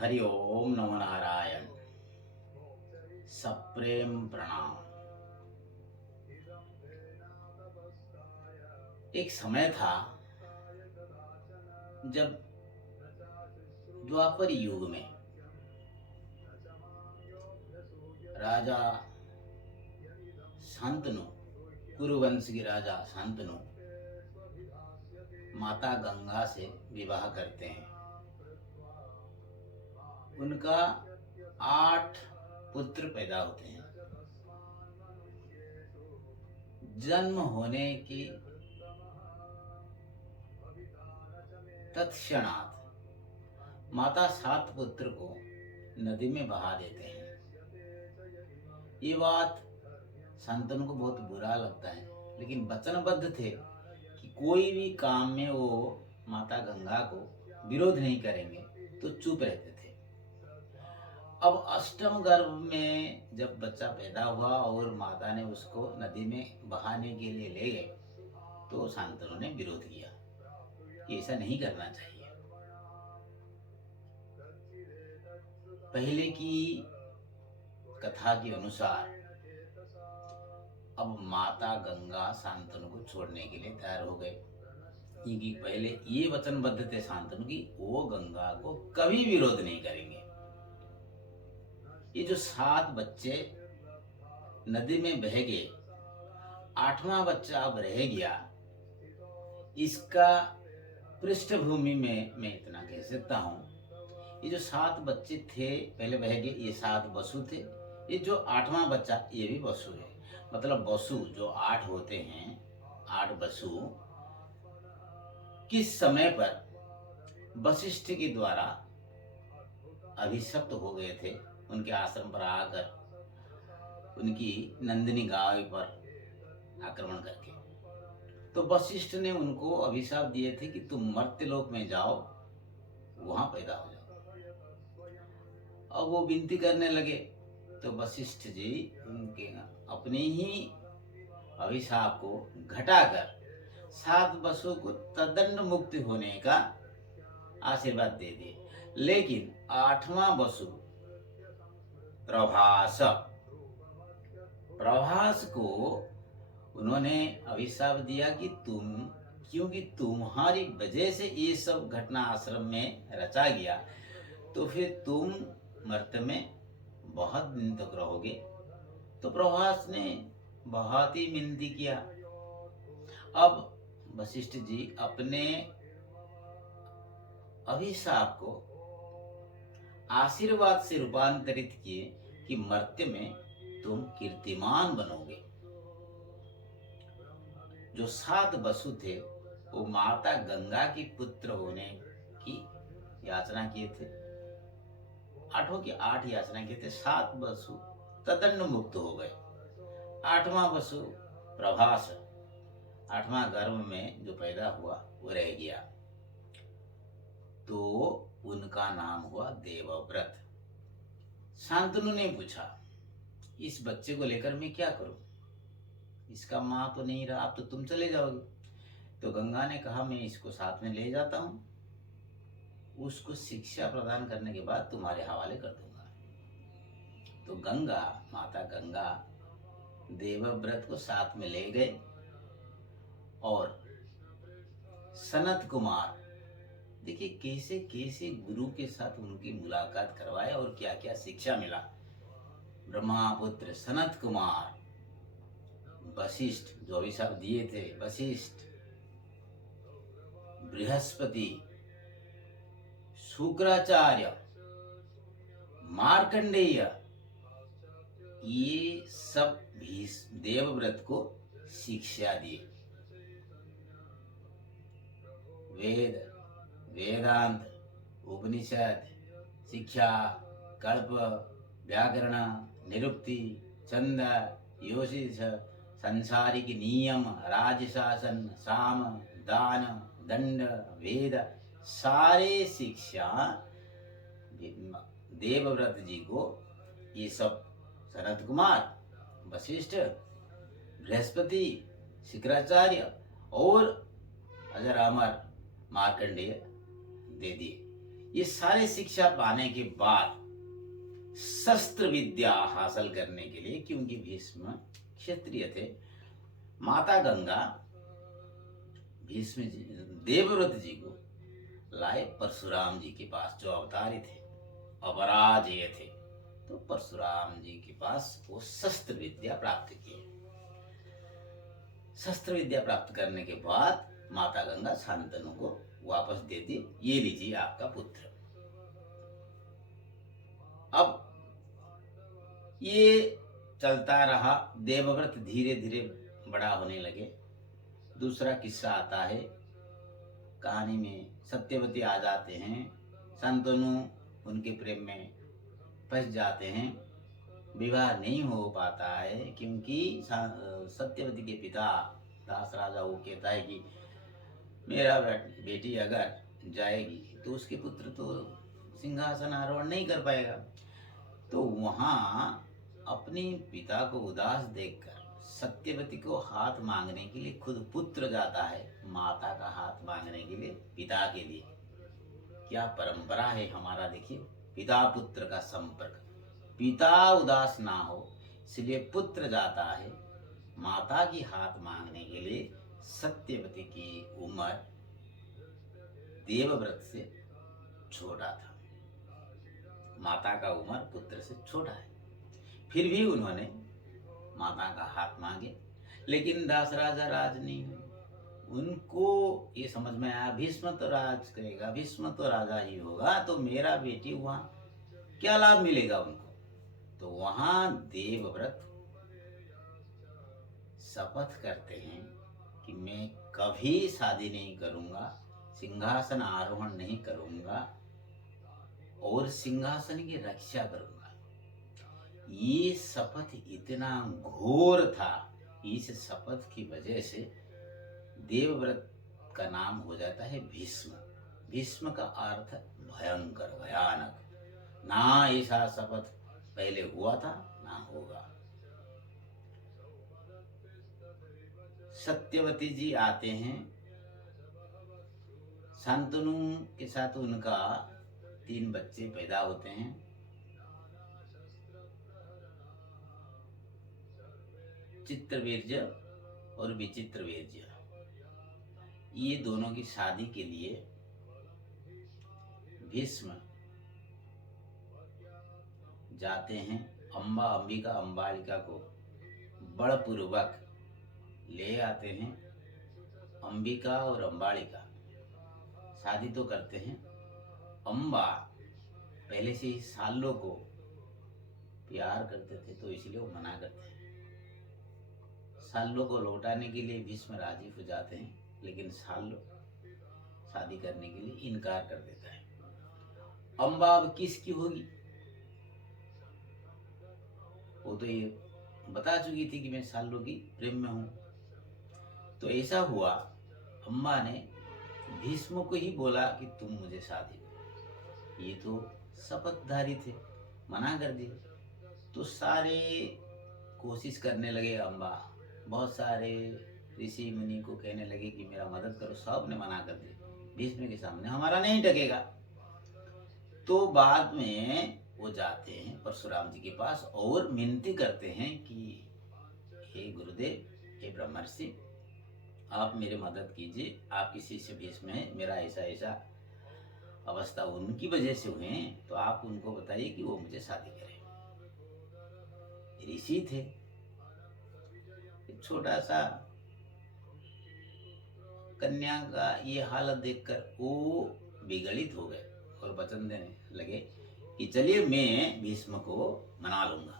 हरि ओम नमो नारायण। सप्रेम प्रणाम। एक समय था जब द्वापर युग में राजा शांतनु, कुरुवंश के राजा शांतनु माता गंगा से विवाह करते हैं। उनका 8 पुत्र पैदा होते हैं। जन्म होने की तत्क्षणात माता 7 पुत्र को नदी में बहा देते हैं। ये बात शांतनु को बहुत बुरा लगता है, लेकिन वचनबद्ध थे कि कोई भी काम में वो माता गंगा को विरोध नहीं करेंगे, तो चुप रहते थे। अब अष्टम गर्भ में जब बच्चा पैदा हुआ और माता ने उसको नदी में बहाने के लिए ले गए, तो शांतनु ने विरोध किया कि ऐसा नहीं करना चाहिए। पहले की कथा के अनुसार अब माता गंगा शांतनु को छोड़ने के लिए तैयार हो गए, क्योंकि पहले ये वचनबद्ध थे शांतनु की वो गंगा को कभी विरोध नहीं करेंगे। ये जो 7 बच्चे नदी में बह गए, 8वां बच्चा अब रह गया। इसका पृष्ठभूमि में मैं इतना कह सकता हूँ, ये जो 7 बच्चे थे पहले बह गए, ये 7 वसु थे। ये जो 8वां बच्चा ये भी वसु है। मतलब वसु जो 8 होते हैं, 8 वसु किस समय पर वशिष्ठ के द्वारा अभिशप्त हो गए थे, उनके आश्रम पर आकर उनकी नंदिनी गाय पर आक्रमण करके। तो वशिष्ठ ने उनको अभिशाप दिए थे कि तुम मर्त्यलोक में जाओ, वहां पैदा हो जाओ। अब वो विनती करने लगे तो वशिष्ठ जी उनके अपने ही अभिशाप को घटाकर 7 वसु को तदंड मुक्त होने का आशीर्वाद दे दिए। लेकिन 8वां वसु प्रभास को उन्होंने अभिशाप दिया कि क्योंकि तुम्हारी वजह से ये सब घटना आश्रम में रचा गया, तो फिर तुम मर्त्य में बहुत दिन तक रहोगे। तो प्रभास ने बहुत ही विनती किया। अब वशिष्ठ जी अपने अभिशाप को आशीर्वाद से रूपांतरित किए कि मर्त्य में तुम कीर्तिमान बनोगे। जो 7 वसु थे वो माता गंगा की पुत्र होने की याचना किए थे। 8 की 8 याचना किए थे। 7 वसु तदंड मुक्त हो गए। 8वां वसु प्रभास 8वां गर्भ में जो पैदा हुआ वो रह गया, तो उनका नाम हुआ देवव्रत। शांतनु ने पूछा, इस बच्चे को लेकर मैं क्या करूं? इसका माँ तो नहीं रहा, अब तो तुम चले जाओगे। तो गंगा ने कहा, मैं इसको साथ में ले जाता हूं, उसको शिक्षा प्रदान करने के बाद तुम्हारे हवाले कर दूंगा। तो माता गंगा देवव्रत को साथ में ले गए और सनत कुमार, देखिए कैसे कैसे गुरु के साथ उनकी मुलाकात करवाए और क्या क्या शिक्षा मिला। ब्रह्मापुत्र सनत कुमार, वशिष्ठ जो अभिशाप दिए थे, वशिष्ठ, बृहस्पति, शुक्राचार्य, मार्कंडेय, ये सब भी देवव्रत को शिक्षा दिए। वेदांत, उपनिषद शिक्षा, कल्प, व्याकरण, निरुक्ति, छंद, योशिष, संसारिक नियम, राजशासन, साम, दान, दंड, वेद, सारे शिक्षा देवव्रत जी को ये सब सनत कुमार, वशिष्ठ, बृहस्पति, शुक्राचार्य और अजर अमर मार्कंडेय दे दिए। ये सारे शिक्षा पाने के बाद शस्त्र विद्या हासिल करने के लिए, क्योंकि भीष्म क्षत्रिय थे, माता गंगा भीष्म जी देवव्रत जी को लाए परशुराम जी के पास, जो अवतारी थे, अपराजेय थे। तो परशुराम जी के पास वो शस्त्र विद्या प्राप्त किए। शस्त्र विद्या प्राप्त करने के बाद माता गंगा शांतनु को वापस दे दी, ये लीजिए आपका पुत्र। अब ये चलता रहा, देवव्रत धीरे धीरे बड़ा होने लगे। दूसरा किस्सा आता है कहानी में, सत्यवती आ जाते हैं, शांतनु उनके प्रेम में फंस जाते हैं, विवाह नहीं हो पाता है, क्योंकि सत्यवती के पिता दास राजा वो कहता है कि मेरा बेटी अगर जाएगी तो उसके पुत्र तो सिंहासन आरोहण नहीं कर पाएगा। तो वहाँ अपने पिता को उदास देखकर सत्यवती को हाथ मांगने के लिए खुद पुत्र जाता है, माता का हाथ मांगने के लिए पिता के लिए। क्या परंपरा है हमारा, देखिए, पिता पुत्र का संपर्क। पिता उदास ना हो इसलिए पुत्र जाता है माता की हाथ मांगने के लिए। सत्यवती की उम्र देवव्रत से छोटा था, माता का उम्र पुत्र से छोटा है, फिर भी उन्होंने माता का हाथ मांगे। लेकिन दास राजा राज नहीं हुए। उनको ये समझ में आया भीष्म तो राज करेगा, भीष्म तो राजा ही होगा, तो मेरा बेटी वहाँ क्या लाभ मिलेगा उनको। तो वहाँ देवव्रत शपथ करते हैं कि मैं कभी शादी नहीं करूंगा, सिंहासन आरोहण नहीं करूंगा और सिंहासन की रक्षा करूंगा। ये शपथ इतना घोर था, इस शपथ की वजह से देवव्रत का नाम हो जाता है भीष्म। भीष्म का अर्थ भयंकर, भयानक। ना ऐसा शपथ पहले हुआ था ना होगा। सत्यवती जी आते हैं, शांतनु के साथ उनका 3 बच्चे पैदा होते हैं। चित्रवीर्य और विचित्रवीर्य, ये दोनों की शादी के लिए भीष्म जाते हैं, अंबिका अंबालिका को बलपूर्वक ले आते हैं। अंबिका और अंबालिका शादी तो करते हैं। अंबा पहले से ही सालों को प्यार करते थे, तो इसलिए वो मना करते हैं। सालों को लौटाने के लिए भीष्म राजी हो जाते हैं, लेकिन सालों शादी करने के लिए इनकार कर देता है। अंबा अब किसकी होगी, वो तो ये बता चुकी थी कि मैं सालों की प्रेम में हूं। तो ऐसा हुआ, अम्मा ने भीष्म को ही बोला कि तुम मुझे शादी करो। ये तो शपथधारी थे, मना कर दिए। तो सारे कोशिश करने लगे अम्बा, बहुत सारे ऋषि मुनि को कहने लगे कि मेरा मदद करो, सब ने मना कर दिया। भीष्म के सामने हमारा नहीं टकेगा। तो बाद में वो जाते हैं परशुराम जी के पास और विनती करते हैं कि हे गुरुदेव, हे ब्रह्मर्षि, आप मेरी मदद कीजिए। आपकी शिष्य भीष्म है, मेरा ऐसा ऐसा अवस्था उनकी वजह से हुए, तो आप उनको बताइए कि वो मुझे शादी करें। ऋषि थे, छोटा सा कन्या का ये हालत देखकर वो विगलित हो गए और वचन देने लगे कि चलिए मैं भीष्म को मना लूंगा।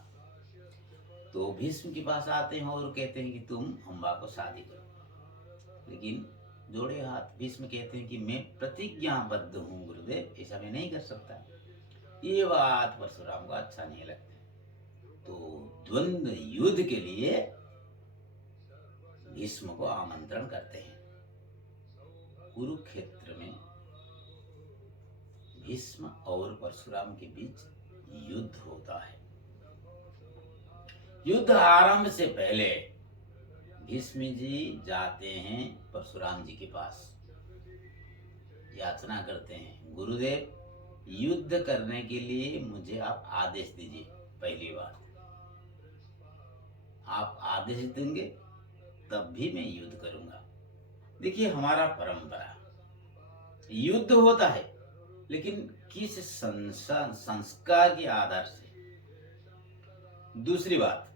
तो भीष्म के पास आते हैं और कहते हैं कि तुम अंबा को शादी करो। लेकिन जोड़े हाथ भीष्म कहते हैं कि मैं प्रतिज्ञाबद्ध हूँ गुरुदेव, ऐसा मैं नहीं कर सकता। ये बात परशुराम को अच्छा नहीं लगता। तो द्वंद्व युद्ध के लिए भीष्म को आमंत्रण करते हैं। कुरुक्षेत्र में भीष्म और परशुराम के बीच युद्ध होता है। युद्ध आरंभ से पहले भीष्म जी जाते हैं परशुराम जी के पास, याचना करते हैं, गुरुदेव युद्ध करने के लिए मुझे आप आदेश दीजिए। पहली बात, आप आदेश देंगे तब भी मैं युद्ध करूंगा। देखिए, हमारा परंपरा युद्ध होता है, लेकिन किस संस्कार के आधार से। दूसरी बात,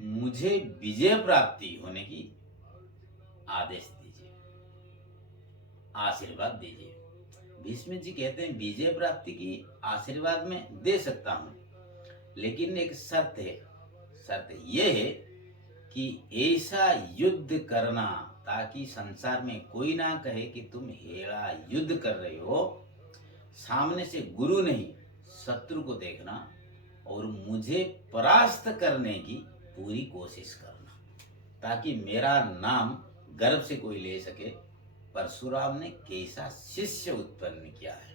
मुझे विजय प्राप्ति होने की आदेश दीजिए, आशीर्वाद दीजिए। भीष्म जी कहते हैं विजय प्राप्ति की आशीर्वाद में दे सकता हूं, लेकिन एक शर्त है। शर्त यह है कि ऐसा युद्ध करना ताकि संसार में कोई ना कहे कि तुम हेड़ा युद्ध कर रहे हो। सामने से गुरु नहीं शत्रु को देखना और मुझे परास्त करने की पूरी कोशिश करना, ताकि मेरा नाम गर्व से कोई ले सके। परशुराम ने कैसा शिष्य उत्पन्न किया है।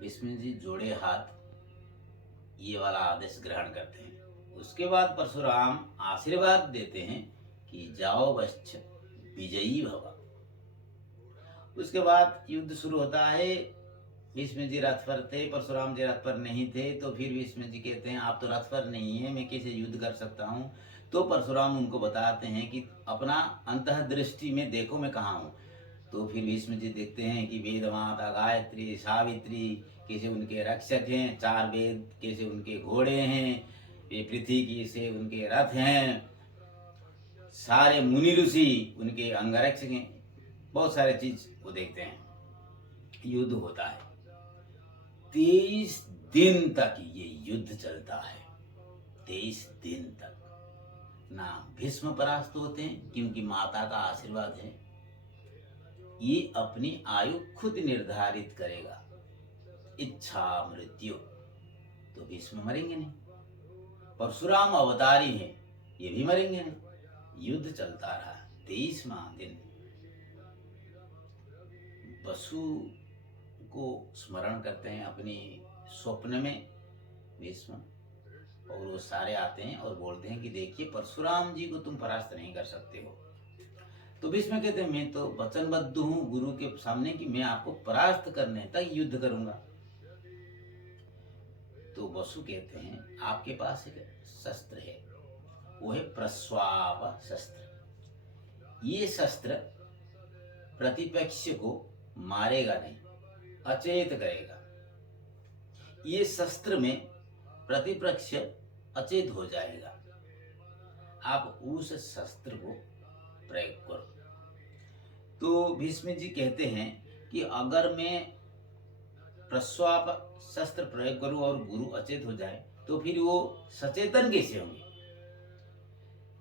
भीष्म जी जोड़े हाथ ये वाला आदेश ग्रहण करते हैं। उसके बाद परशुराम आशीर्वाद देते हैं कि जाओ वत्स विजयी भव। उसके बाद युद्ध शुरू होता है। भीष्म जी रथ पर थे, परशुराम जी रथ पर नहीं थे। तो फिर भीष्म जी कहते हैं आप तो रथ पर नहीं है, मैं कैसे युद्ध कर सकता हूँ। तो परशुराम उनको बताते हैं कि अपना अंतः दृष्टि में देखो मैं कहाँ हूँ। तो फिर भीष्म जी देखते हैं कि वेद माता गायत्री सावित्री कैसे उनके रक्षक हैं, 4 वेद कैसे उनके घोड़े हैं, ये पृथ्वी की से उनके रथ हैं, सारे मुनि ऋषि उनके अंगरक्षक हैं। बहुत सारे चीज वो देखते हैं। युद्ध होता है 23 दिन तक ये युद्ध चलता है। 23 दिन तक ना भीष्म परास्त होते हैं क्योंकि माता का आशीर्वाद है। ये अपनी आयु खुद निर्धारित करेगा, इच्छा मृत्यु। तो भीष्म मरेंगे नहीं। परशुराम अवतारी हैं, ये भी मरेंगे नहीं। युद्ध चलता रहा 23वां दिन। वसु को स्मरण करते हैं अपनी स्वप्न में भीष्म, और वो सारे आते हैं और बोलते हैं कि देखिए परशुराम जी को तुम परास्त नहीं कर सकते हो। तो भीष्म कहते हैं मैं तो वचनबद्ध हूँ गुरु के सामने कि मैं आपको परास्त करने तक युद्ध करूंगा। तो वसु कहते हैं आपके पास एक शस्त्र है, वो है प्रस्वाव शस्त्र। ये शस्त्र प्रतिपक्ष को मारेगा नहीं, अचेत करेगा। ये शस्त्र में प्रतिपक्ष अचेत हो जाएगा। आप उस शस्त्र को प्रयोग करो। तो भीष्म जी कहते हैं कि अगर मैं प्रस्वाप शस्त्र प्रयोग करूं और गुरु अचेत हो जाए तो फिर वो सचेतन कैसे होंगे।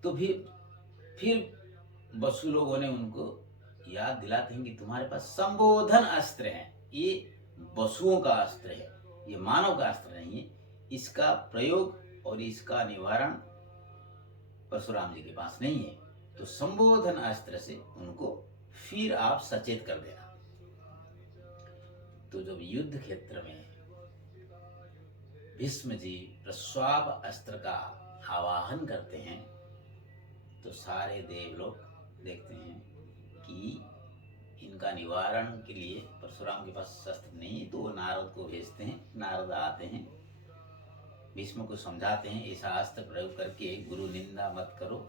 तो फिर वसु लोगों ने उनको याद दिलाते हैं कि तुम्हारे पास संबोधन अस्त्र है। ये वसुओं का अस्त्र है, ये मानव का अस्त्र नहीं है। इसका प्रयोग और इसका निवारण परशुराम जी के पास नहीं है। तो संबोधन अस्त्र से उनको फिर आप सचेत कर देना। तो जब युद्ध क्षेत्र में भीष्म जी प्रस्वाप अस्त्र का आवाहन करते हैं तो सारे देव लोग देखते हैं कि इनका निवारण के लिए परशुराम के पास शस्त्र नहीं। तो वो नारद को भेजते हैं। नारद आते हैं, भीष्म को समझाते हैं ऐसा अस्त्र प्रयोग करके गुरु निंदा मत करो।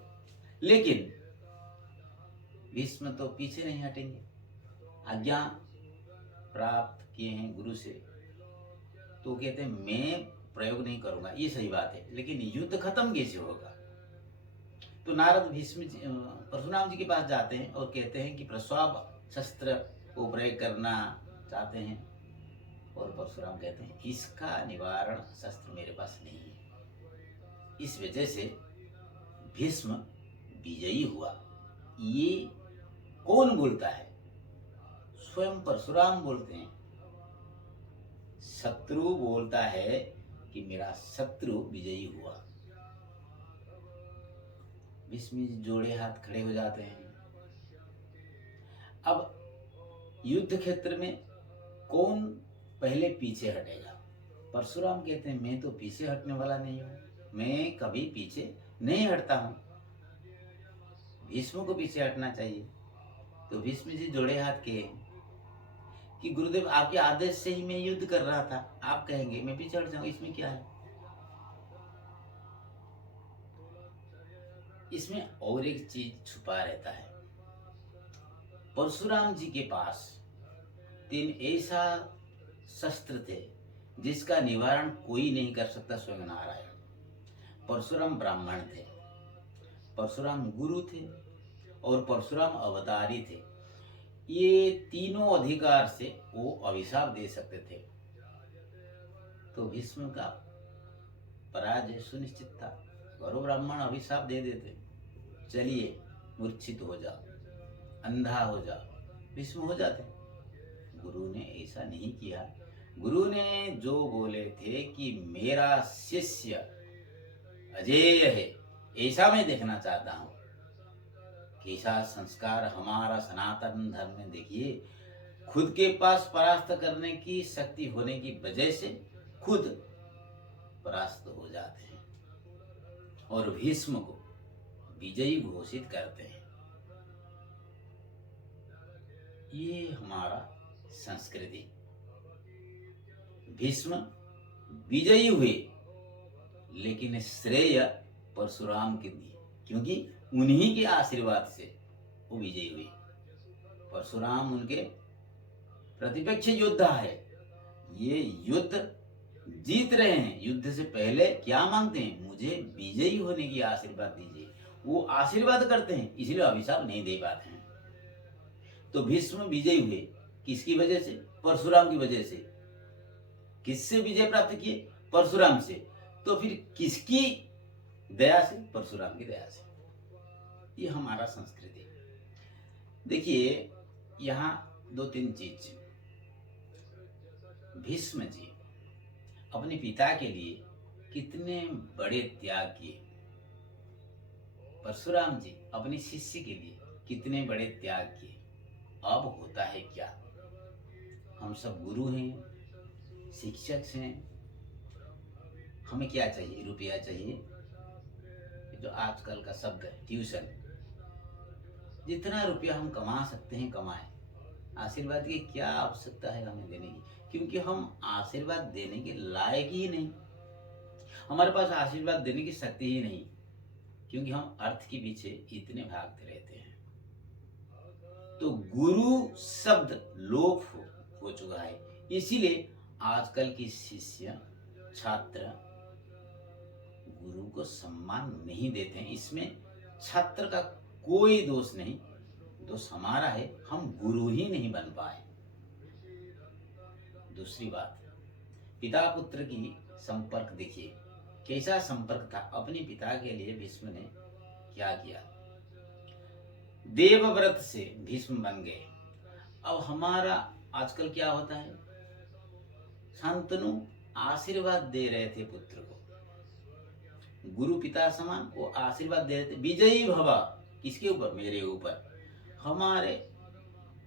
लेकिन भीष्म तो पीछे नहीं हटेंगे। आज्ञा प्राप्त किए हैं गुरु से, तो कहते हैं मैं प्रयोग नहीं करूंगा। ये सही बात है, लेकिन युद्ध खत्म कैसे होगा। तो नारद भीष्म परशुराम जी के पास जाते हैं और कहते हैं कि प्रस्वाप शस्त्र को प्रयोग करना चाहते हैं। और परशुराम कहते हैं इसका निवारण शस्त्र मेरे पास नहीं है। इस वजह से भीष्म विजयी हुआ। ये कौन बोलता है? स्वयं परशुराम बोलते हैं। शत्रु बोलता है कि मेरा शत्रु विजयी हुआ। भीष्म जी जोड़े हाथ खड़े हो जाते हैं। अब युद्ध क्षेत्र में कौन पहले पीछे हटेगा? परशुराम कहते हैं मैं तो पीछे हटने वाला नहीं हूं, मैं कभी पीछे नहीं हटता हूं। भीष्म को पीछे हटना चाहिए। तो भीष्म जी जोड़े हाथ किए। कि गुरुदेव आपके आदेश से ही मैं युद्ध कर रहा था, आप कहेंगे मैं भी चढ़ जाऊं, इसमें क्या है? इसमें और एक चीज छुपा रहता है। परशुराम जी के पास 3 ऐसा शस्त्र थे जिसका निवारण कोई नहीं कर सकता, स्वयं नारायण। परशुराम ब्राह्मण थे, परशुराम गुरु थे और परशुराम अवतारी थे। ये तीनों अधिकार से वो अभिशाप दे सकते थे, तो भीष्म का पराजय सुनिश्चित था। गौरव ब्राह्मण अभिशाप दे देते, चलिए मूर्छित हो जाओ, अंधा हो जाओ, भीष्म हो जाते। गुरु ने ऐसा नहीं किया। गुरु ने जो बोले थे कि मेरा शिष्य अजेय है, ऐसा मैं देखना चाहता हूं। कैसा संस्कार हमारा सनातन धर्म में, देखिए खुद के पास परास्त करने की शक्ति होने की वजह से खुद परास्त हो जाते हैं और भीष्म को विजयी घोषित करते हैं। ये हमारा संस्कृति। भीष्म विजयी हुए, लेकिन श्रेय परशुराम के दिए, क्योंकि उन्हीं के आशीर्वाद से वो विजयी हुए। परशुराम उनके प्रतिपक्ष योद्धा है। ये युद्ध जीत रहे हैं, युद्ध से पहले क्या मांगते हैं? मुझे विजयी होने की आशीर्वाद दीजिए। वो आशीर्वाद करते हैं, इसलिए अभिशाप नहीं दे पाते हैं। तो भीष्म विजयी हुए, किसकी वजह से? परशुराम की वजह से। किससे विजय प्राप्त किए? परशुराम से। तो फिर किसकी दया से? परशुराम की दया से। ये हमारा संस्कृति। देखिए यहाँ 2-3 चीज। भीष्म जी अपने पिता के लिए कितने बड़े त्याग किए, परशुराम जी अपने शिष्य के लिए कितने बड़े त्याग किए। अब होता है क्या, हम सब गुरु हैं, शिक्षक हैं, हमें क्या चाहिए? रुपया चाहिए। जो आजकल का शब्द है ट्यूशन, जितना रुपया हम कमा सकते हैं कमाएं। आशीर्वाद की क्या आवश्यकता है हमें देने की, क्योंकि हम आशीर्वाद देने के लायक ही नहीं, हमारे पास आशीर्वाद देने की शक्ति ही नहीं, क्योंकि हम अर्थ के पीछे इतने भागते रहते हैं। तो गुरु शब्द लोप हो चुका है, इसीलिए आजकल की शिष्य छात्र गुरु को सम्मान नहीं देते हैं। इसमें छात्र का कोई दोष नहीं, दोष हमारा है, हम गुरु ही नहीं बन पाए। दूसरी बात, पिता पुत्र की संपर्क देखिए, कैसा संपर्क था। अपने पिता के लिए भीष्म ने क्या किया, देवव्रत से भीष्म बन गए। अब हमारा आजकल क्या होता है, शांतनु आशीर्वाद दे रहे थे पुत्र को, गुरु पिता समान वो आशीर्वाद दे रहे थे, विजयी भवा। किसके ऊपर? मेरे ऊपर। हमारे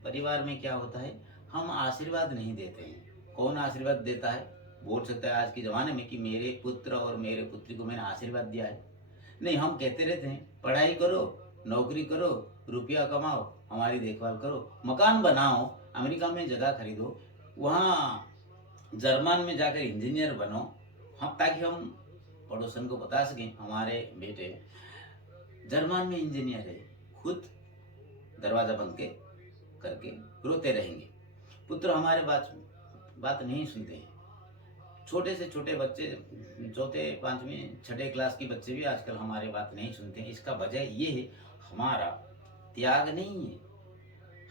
परिवार में क्या होता है, हम आशीर्वाद नहीं देते हैं। कौन आशीर्वाद देता है? बोल सकता है आज के जमाने में कि मेरे पुत्र और मेरे पुत्री को मैंने आशीर्वाद दिया है। नहीं, हम कहते रहते हैं पढ़ाई करो, नौकरी करो, रुपया कमाओ, हमारी देखभाल करो, मकान बनाओ, अमेरिका में जगह खरीदो, वहाँ जर्मन में जाकर इंजीनियर बनो, हम ताकि हम पड़ोसन को बता सकें हमारे बेटे जर्मन में इंजीनियर है, खुद दरवाजा बंद के करके रोते रहेंगे। पुत्र हमारे बात नहीं सुनते हैं। छोटे से छोटे बच्चे, चौथे पांचवें छठे क्लास के बच्चे भी आजकल हमारे बात नहीं सुनते हैं। इसका वजह ये है, हमारा त्याग नहीं है,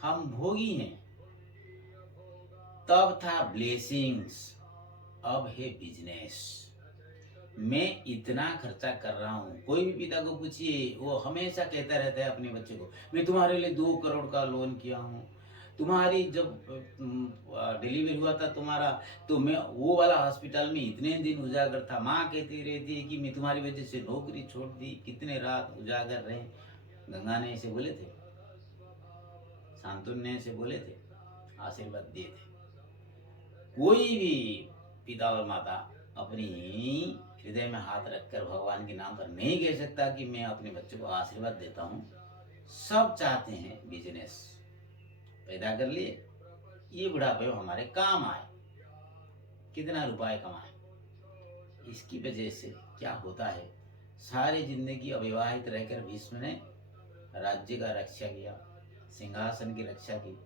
हम भोगी हैं। तब था ब्लेसिंग्स, अब है बिजनेस। मैं इतना खर्चा कर रहा हूँ। कोई भी पिता को पूछिए, वो हमेशा कहता रहता है अपने बच्चे को, मैं तुम्हारे लिए 2 करोड़ का लोन किया हूँ, तुम्हारी जब डिलीवरी हुआ था तुम्हारा, तो मैं वो वाला हॉस्पिटल में इतने दिन उजागर था। माँ कहती रहती है कि मैं तुम्हारी वजह से नौकरी छोड़ दी, कितने रात उजागर रहे। गंगा ने ऐसे बोले थे, शांतनु ने ऐसे बोले थे, आशीर्वाद दिए थे। कोई भी पिता और माता अपनी हृदय में हाथ रखकर भगवान के नाम पर नहीं कह सकता कि मैं अपने बच्चे को आशीर्वाद देता हूँ। सब चाहते हैं बिजनेस, पैदा कर लिए, ये बुढ़ापे में हमारे काम आए, कितना रुपए कमाए। इसकी वजह से क्या होता है, सारी जिंदगी अविवाहित रहकर भीष्म ने राज्य का रक्षा किया, सिंहासन की रक्षा की,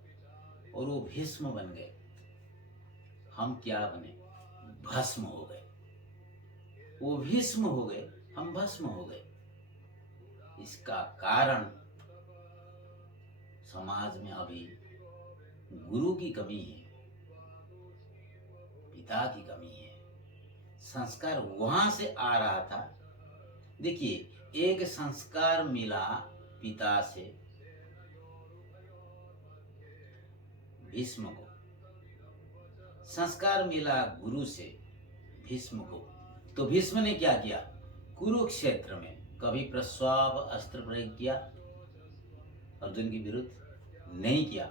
और वो भीष्म बन गए। हम क्या बने, भस्म हो गए। वो भीष्म हो गए, हम भस्म हो गए। इसका कारण समाज में अभी गुरु की कमी है, पिता की कमी है। संस्कार वहां से आ रहा था। देखिए, एक संस्कार मिला पिता से भीष्म को, संस्कार मिला गुरु से भीष्म को। तो भीष्म ने क्या किया, कुरुक्षेत्र में कभी प्रस्वाव अस्त्र प्रयोग किया अर्जुन के विरुद्ध? नहीं किया।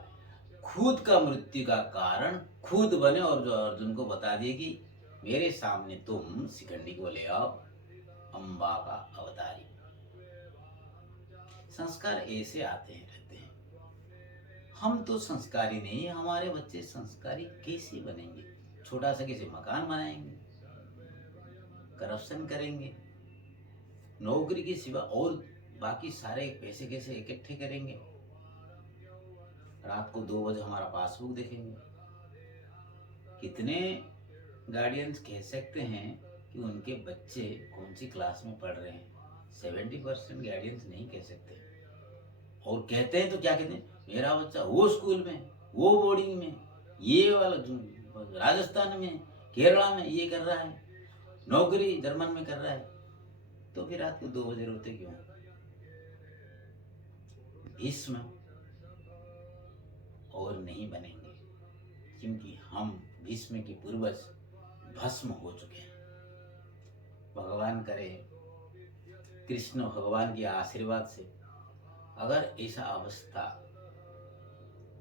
खुद का मृत्यु का कारण खुद बने और जो अर्जुन को बता दिए कि मेरे सामने तुम शिखंडी को ले आओ, अंबा का अवतारी। संस्कार ऐसे आते हैं, रहते हैं। हम तो संस्कारी नहीं, हमारे बच्चे संस्कारी कैसे बनेंगे? छोटा सा किसी मकान बनाएंगे, करप्शन करेंगे, नौकरी के सिवा और बाकी सारे पैसे कैसे इकट्ठे करेंगे, रात को 2 बजे हमारा पासबुक देखेंगे। कितने गार्डियंस कह सकते हैं कि उनके बच्चे कौन सी क्लास में पढ़ रहे हैं? 70% गार्डियंस नहीं कह सकते। और कहते हैं तो क्या कहते हैं, मेरा बच्चा वो स्कूल में, वो बोर्डिंग में, ये वाला राजस्थान में, केरला में ये कर रहा है, नौकरी जर्मन में कर रहा है। तो फिर रात को 2 बजे रोते क्यों? भीष्म और नहीं बनेंगे, क्योंकि हम भीष्म के पूर्वज भस्म हो चुके हैं। भगवान करे, कृष्ण भगवान के आशीर्वाद से अगर ऐसा अवस्था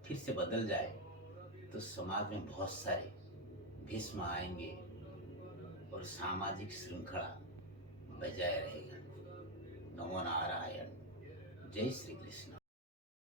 फिर से बदल जाए तो समाज में बहुत सारे भीष्म आएंगे और सामाजिक श्रृंखला बजाय रहेगा। नमो नारायण। जय श्री कृष्ण।